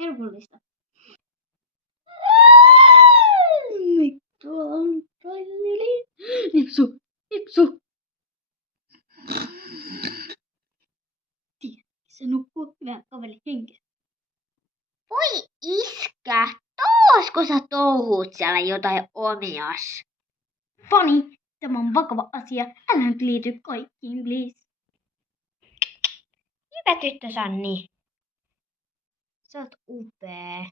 Herkullista. Tuolla on Kaili. Nipsu, nipsu. Tiedä, se nukkuu hyvä kaveri henkeä. Voi iskä, taasko sä touhuut siellä jotain omias? Fani, tämä on vakava asia. Älä nyt liity kaikkiin, please. Hyvä tyttö Sanni. Sä oot upea.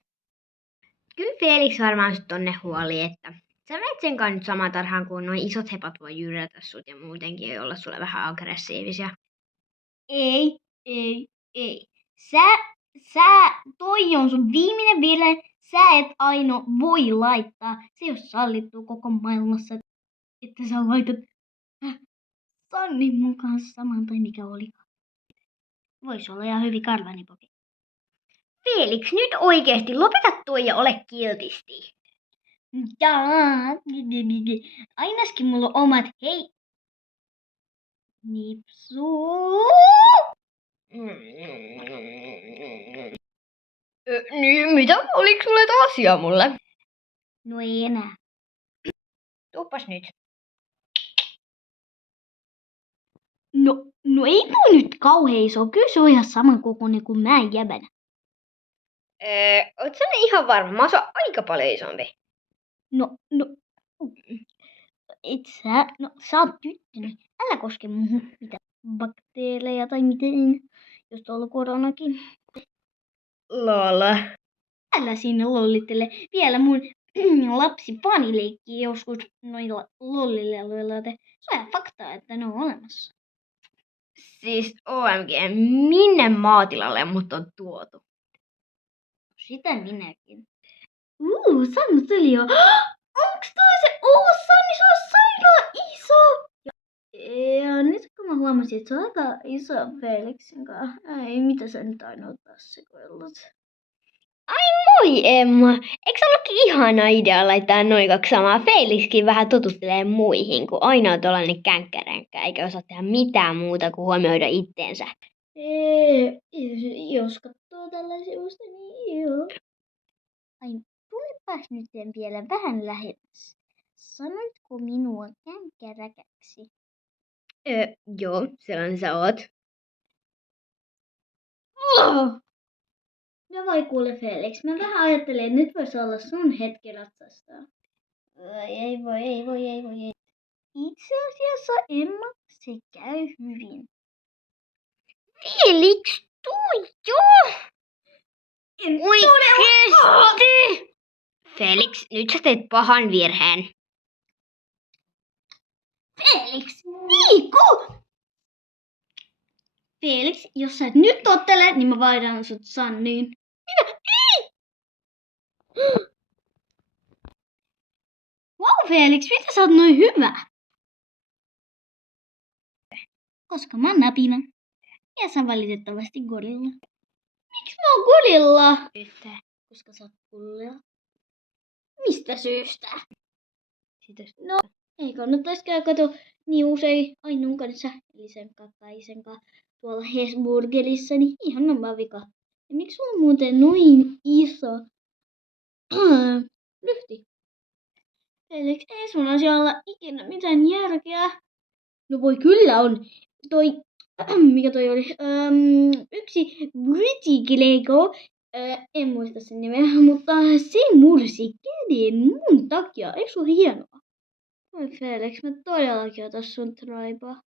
Kyllä Felix varmaan sut tonne huoli, että sä menet sen kanssa nyt samaan tarhaan, kun noin isot hepat voi jyrätä sut ja muutenkin olla sulle vähän aggressiivisia. Ei. Toi on sun viimeinen virhe. Sä et Aino voi laittaa. Se ei ole sallittu koko maailmassa, että sä laitat Sannin mun kanssa saman tai mikä oli. Vois olla ihan hyvin karvanipoki. Felix, nyt oikeesti lopeta tuo ja ole kiltisti. Jaa, ainakin mulla on omat, hei. Nipsu. Niin, mitä? Oliko sulle jotain asiaa mulle? No ei enää. Tuuppas nyt. No ei toi nyt kauhean iso. Kyllä se on ihan samankokoinen kuin mä jäbänä. Oot sä ihan varma? Mä oon aika paljon isompi. No, sä oot tyttönen. Älä koske muuhun mitään bakteereja tai miten, jos tuolla koronakin. Lola. Älä sinne lollittele. Vielä mun lapsi Fani leikkii joskus noilla lollileluilla. Se on ihan faktaa, että ne on olemassa. Siis OMG, minne maatilalle mut on tuotu? Sitä minäkin. Sannu tuli jo. Onks toi se Sanni? Se on sairaan iso! Ja nyt kun mä huomasin, että se on aika iso Felixin kanssa. Ei, mitä sä nyt aina oot taas sekoillut? Moi Emma, eikö se ollutkin ihana idea laittaa noin kaksi samaa? Felixkin vähän totuttelee muihin, kun aina on tollanen känkkäränkkä, eikä osaa tehdä mitään muuta kuin huomioida itteensä. Jos katsoo tällä sivusta, niin joo. Ai, tulepas nyt vielä vähän lähemmäs. Sanoitko minua känkkäräkäksi? Joo, sellainen sä oot. No vai kuule Felix, mä vähän ajattelen, että nyt voisi olla sun hetki ratsastaa. Ei voi. Itse asiassa Emma, se käy hyvin. Felix, tuu jo! Oikeesti! Felix, nyt sä teet pahan virheen. Felix, Miiku! Felix, jos sä et nyt tottele, niin mä vaihdan sut Sanniin. Mitä? Ei! Wow, Felix, mitä sä oot noin hyvä? Koska mä oon Napina. Ja sä valitettavasti gorilla. Miksi mä oon gorilla? Koska sä oot gorilla. Mistä syystä? No, ei kannattaisikaan kato niin usein Ainun kanssa, eli sen kakaisen kanssa tuolla Hesburgerissa, niin ihan on vaan vika. Ja miksi sulla on muuten noin iso lyhti? Felix, ei sun asialla ikinä mitään järkeä. No voi kyllä on. Mikä toi oli? Yksi British Lego. En muista sen nimeä, mutta se mursi käden mun takia. Eikö se ole hienoa? Oi Felix, mä todellakin otan sun traipaa.